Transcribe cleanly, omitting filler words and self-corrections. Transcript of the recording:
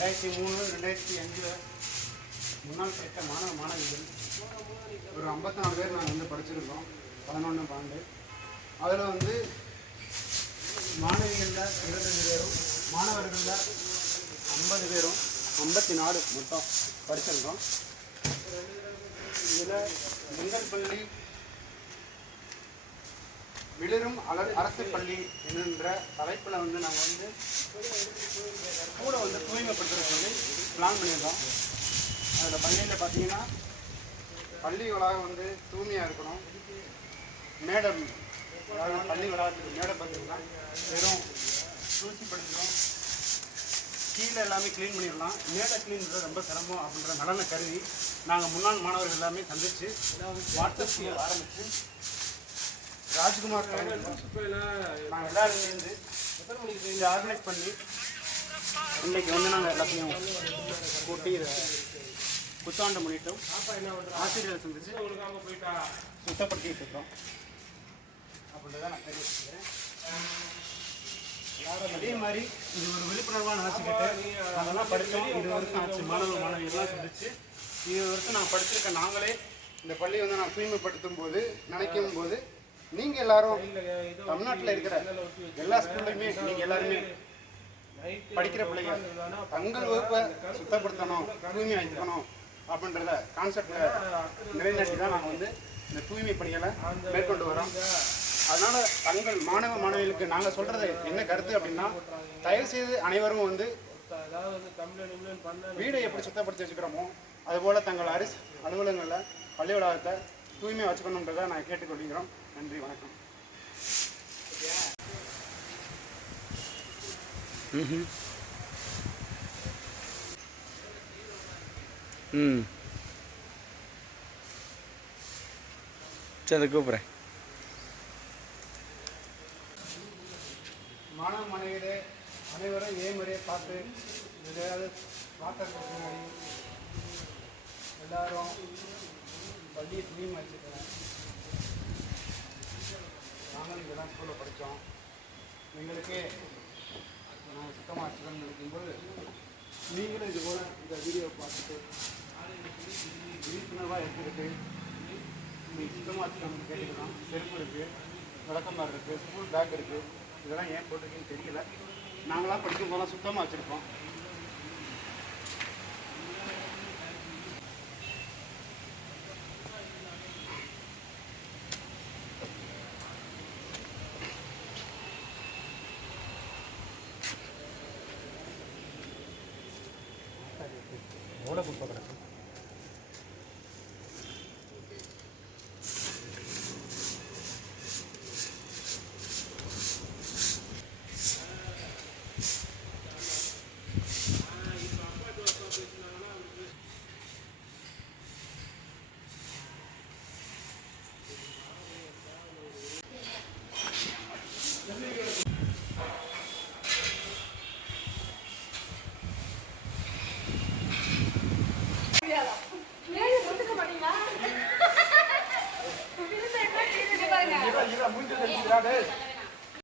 2003 2005 முன்னாள் படித்த மாணவிகள் ஒரு 54 பேர் நாங்கள் வந்து படிச்சிருக்கோம். 11 12 அதில் வந்து மாணவிகளில் 25 பேரும் மாணவர்களில் 50 பேரும் 54 மொத்தம் படிச்சிருக்கோம். இதில் எங்கள் பள்ளி விளிரும் அரசு பள்ளி என்கின்ற தலைப்பில் வந்து நாங்கள் வந்து கூட வந்து தூய்மைப்படுத்துகிற சொல்லி பிளான் பண்ணியிருக்கோம். அதில் பள்ளியில் பார்த்தீங்கன்னா பள்ளி வளாகம் வந்து தூய்மையாக இருக்கணும். மேடம் அதாவது பள்ளி வளாகத்துக்கு மேடை பார்த்தீங்கன்னா வெறும் தூசிப்படுத்தணும். கீழே எல்லாமே க்ளீன் பண்ணிடலாம். மேடை க்ளீன் பண்ணுறது ரொம்ப சிரமம் அப்படின்ற நலனை கருதி நாங்கள் முன்னாள் மாணவர்கள் எல்லாமே சந்தித்து வாட்ஸ்அப் குழு ஆரம்பித்து ராஜ்குமார் நாங்கள் எல்லோரும் சேர்ந்து இதை ஆர்கனைஸ் பண்ணி இன்றைக்கி வந்து நாங்கள் எல்லாத்தையும் கூட்டி புத்தாண்டு முன்னிட்டும் ஆசிரியர்களை சந்தித்து சுத்தப்படுத்திட்டு இருக்கோம் அப்படின்றத நான் தெரிவிச்சுக்கிறேன். அதே மாதிரி இது ஒரு விழிப்புணர்வான ஆசிக்கிட்டு நாங்கள்லாம் படித்தோம். 20 வருஷம் ஆச்சு. மாணவியெல்லாம் சந்திச்சு 20 வருஷம் நான் படிச்சிருக்க நாங்களே இந்த பள்ளியை வந்து நான் தூய்மைப்படுத்தும் போது நினைக்கும் போது நீங்கள் எல்லாரும் தமிழ்நாட்டில் இருக்கிற எல்லா ஸ்கூல்லையுமே நீங்கள் எல்லாருமே படிக்கிற பிள்ளைங்க தங்கள் வகுப்பை சுத்தப்படுத்தணும், தூய்மையாக இருக்கணும் அப்படின்றத கான்செப்டில் நிலைநாட்டி தான் நாங்கள் வந்து இந்த தூய்மை பணிகளை மேற்கொண்டு வரோம். அதனால் தங்கள் மாணவிகளுக்கு நாங்கள் சொல்கிறது என்ன கருத்து அப்படின்னா, தயவுசெய்து அனைவரும் வந்து வீடை எப்படி சுத்தப்படுத்தி வச்சுக்கிறோமோ அதுபோல் தங்கள் அரசு அலுவலகங்களில் பள்ளி வளாகத்தை தூய்மையாக வச்சுக்கணுன்றதை நாங்கள் கேட்டுக்கொள்கிறோம். நன்றி, வணக்கம். சரி கூப்பிட்றேன். மாணவ மாணவியரே அனைவரும் இதே முறையை பார்த்து எதையாவது பார்க்கறதுக்கு முன்னாடி எல்லாரும் பள்ளியை தூய்மை வச்சுக்கிறேன். நாங்களும் இங்கே தான் ஸ்கூலில் படித்தோம். எங்களுக்கு நாங்கள் சுத்தமாக வச்சுக்கணும்னு நினைக்கும்போது நீங்களும் இது போல் இந்த வீடியோவை பார்த்துட்டு விழிப்புணர்வாக எடுத்துக்கிட்டு நீங்கள் சுத்தமாக வச்சுக்கணும்னு கேட்டுக்கலாம். செருப்பு இருக்குது, விளக்கமாறு இருக்குது, ஸ்கூல் பேக் இருக்குது. இதெல்லாம் ஏன் போட்டிருக்குன்னு தெரியல. நாங்களாம் படிக்கும் போதெல்லாம் சுத்தமாக வச்சுருக்கோம். எவ்வளோ குப்பை கிடக்கும்.